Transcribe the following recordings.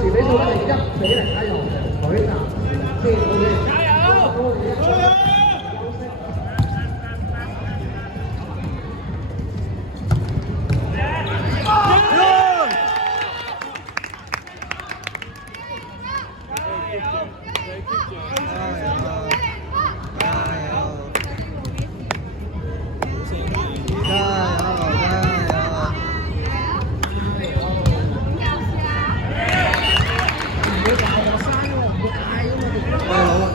時比數係1-0，加油！隊長，謝謝你，加油！加油！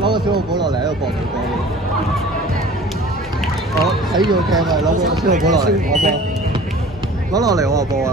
攞個小號寶落嚟喺度播住歌。我睇住個鏡啊，攞個小號寶落嚟，我播。攞落嚟我就播啦。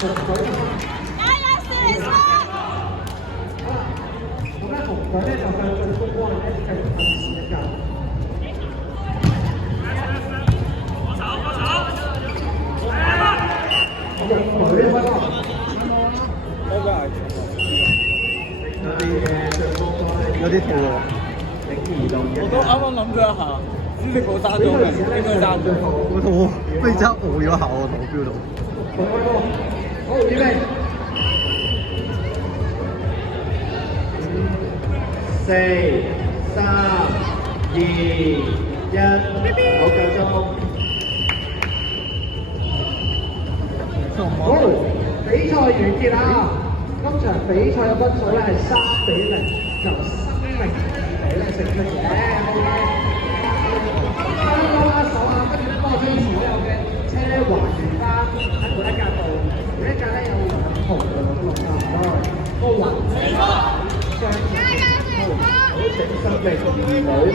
紅隊啦。加油，四十分！咁咧紅隊咧就向進攻方向咧繼續暗示一格。紅隊開波。有啲套路。我都啱啱諗咗一下，知你冇單咗嘅，應該單咗。我肚忽然之間餓咗一下，我肚 feel 到。好，預備。4、3、2、1，好夠鐘。好，比賽完結啦！今場比賽嘅分數咧係3-0，就3-2咧勝出嘅。拉手啊，跟住咧幫我將所有嘅車咧還原翻喺每一格度，每一格咧有2號嘅6差唔多，都還原相同嘅好整心力2隊。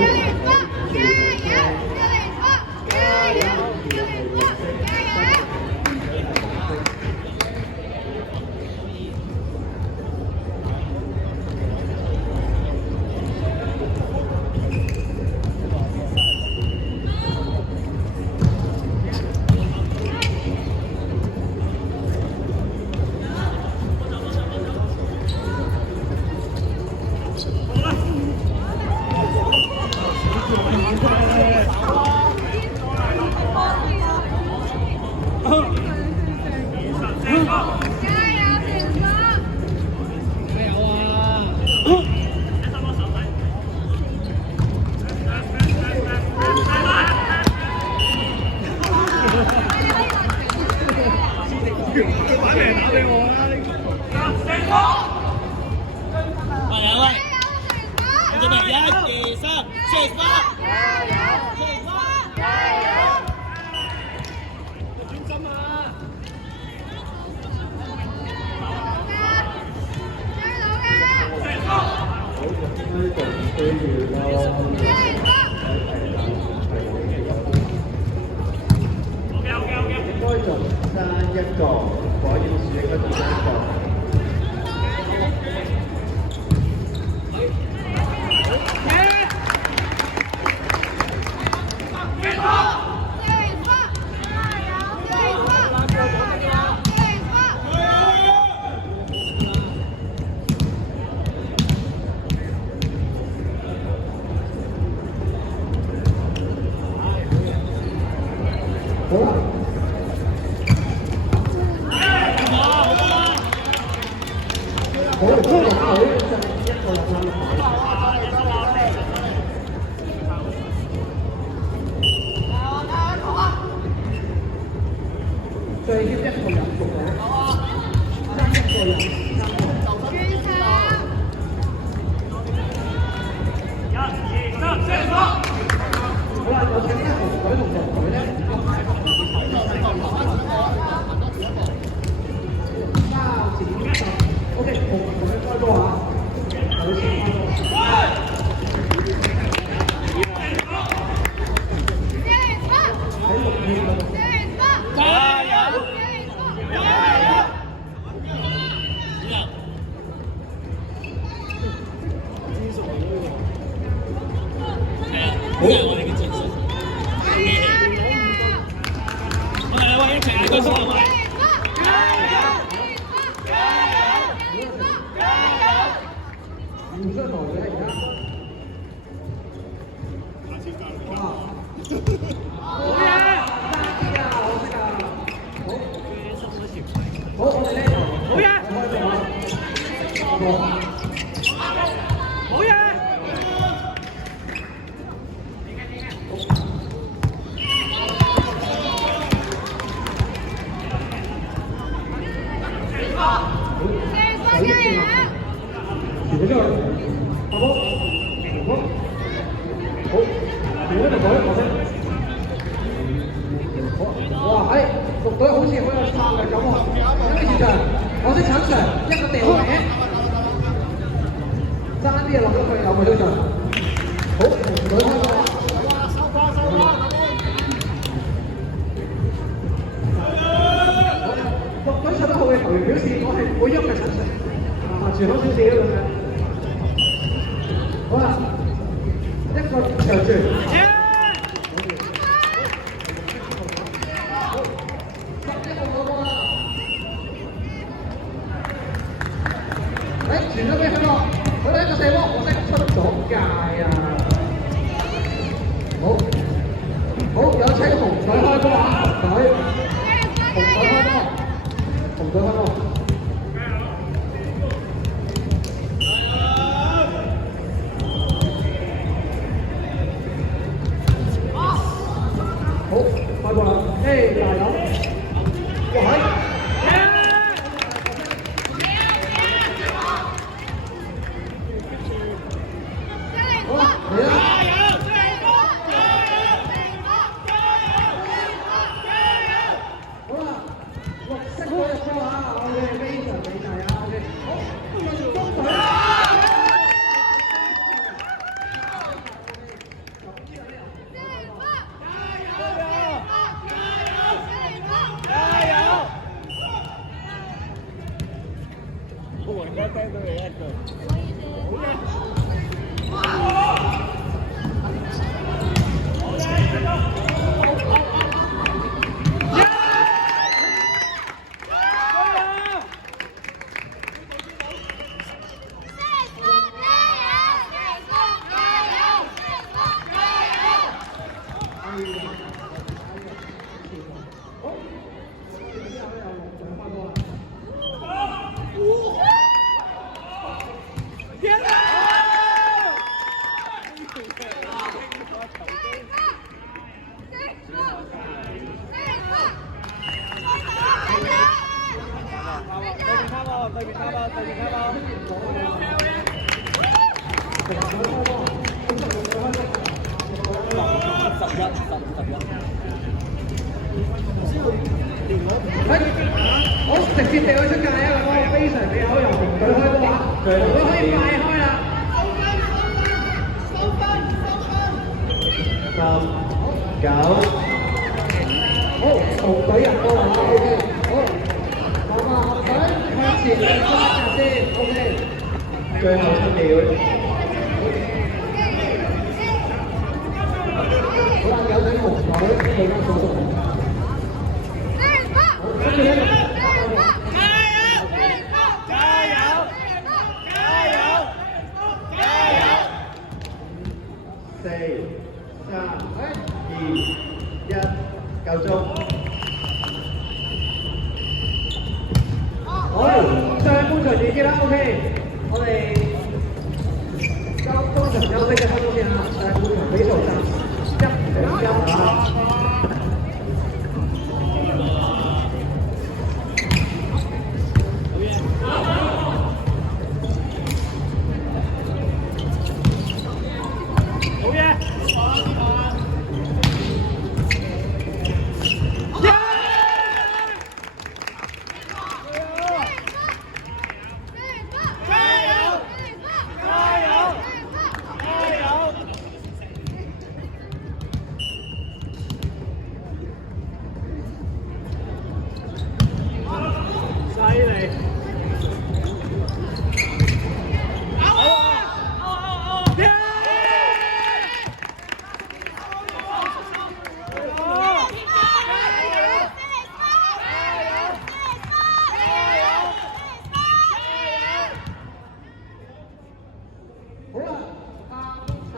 表示我係唔會喐嘅陳 Sir，住好少少咁樣。好啦，一個長傳。傳咗俾佢喎，佢呢個射波，我識出咗界啊！好，好有請紅隊開波啊！紅隊開波，紅隊開波。好，開波啦！誒，大友，喂！我應該聽到你一句。對面開波！好，直接掉佢出界啊！個波非常美好，由紅隊開波啊！紅隊可以快開啦！9，好，紅隊入波啦 ，OK， 好，紅隊向前抓入先 ，OK， 最後7秒。好啦，有請紅隊對翻左手。4、3、2、1，夠鐘。好，上半場完結啦 ，OK， 我哋當場休息1分鐘先嚇，上半場比數1-1啊。好啦，場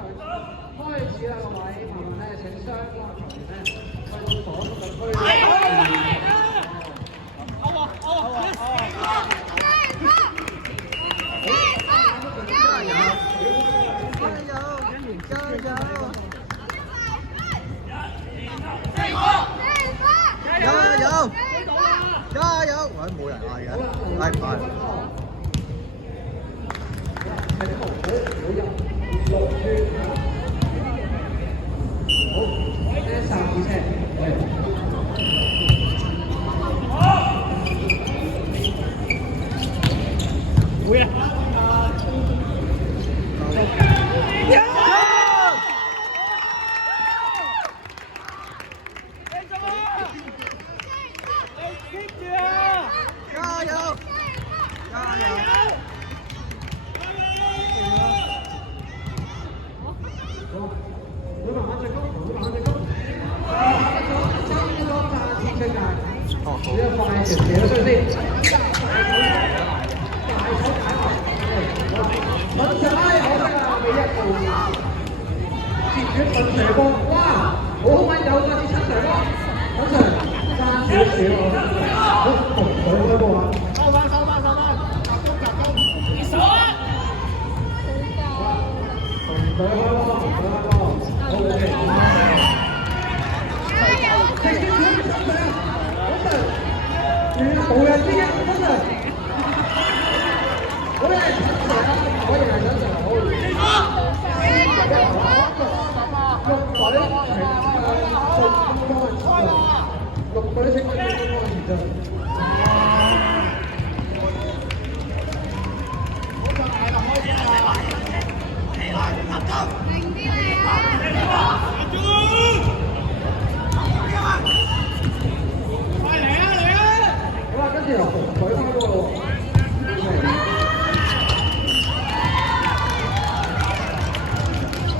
開始啦，各位，麻煩咧請相關球員咧去到所屬嘅區。加油！喂，冇人嗌嘅，嗌唔嗌？係紅隊每入6圈，好，呢3次車，好嘢！加油！係條斜咗出去先。穩上拉好㗎，俾一步接住順射波，哇！好穩有㗎，啲七射波，穩上加少少，好同水嗰波啊！收翻，集中，同水開波，好嘅。直接搶上，穩上，無人之境，穩上。好嘅，可以係想成好。綠隊升級咗。好啦，跟住由紅隊開波咯。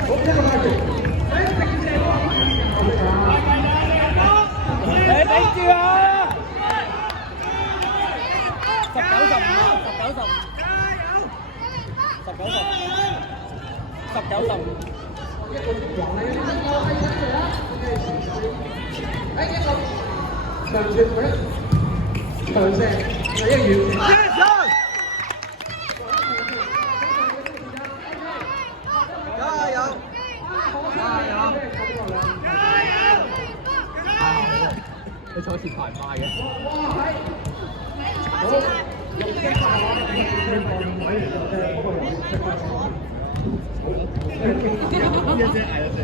好，一個快傳，直射波，頂住啊！19-10，一個黃嚟嘅，我係出嚟啦。一個長傳佢，長射，係一個遠射。加油！你坐前排唔快嘅。哇係，好，綠色大話，佢個位嚟嘅啫，嗰個黃色花草。一隻係一隻。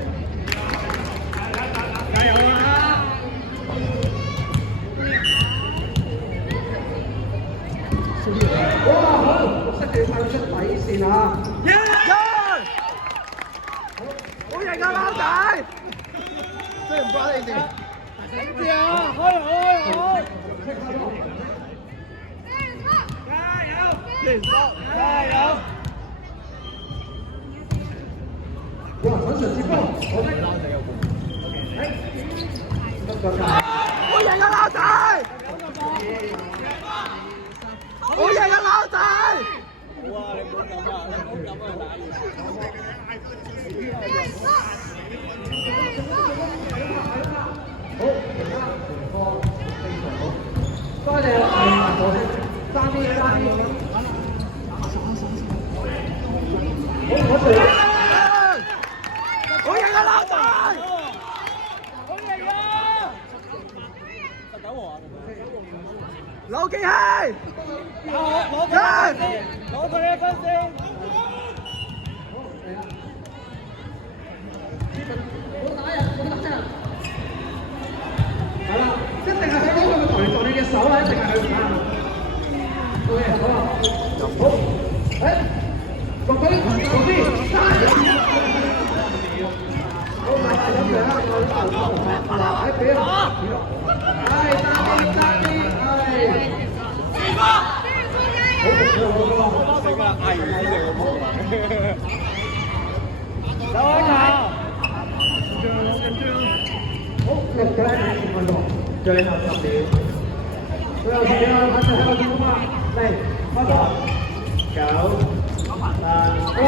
加油啊！哇好，綠色地派出底線啊！好型啊，貓仔！雖然唔關你事。頂住啊！開好！加油！哇！粉上接波，好的。好型啊，貓仔！好型啊，貓仔！哇！你唔好咁啊！好，而家紅波非常好，多謝我先，爭啲。好，我哋好型啊，貓仔！好型啊！19號啊！老機器！攞佢一分先。係啦，一定係喺嗰個台度，你嘅手啊，一定係去唔啱。OK，好啊，好，綠隊嗰邊，好，大家飲水啦，嗱，喺邊啊？係，揸啲，係。好，成個藝人嚟嘅喎。走開球！好，綠隊20分鐘，最後10秒，最後10秒，睇下喺度點啊？嚟，開波，9、8，哇！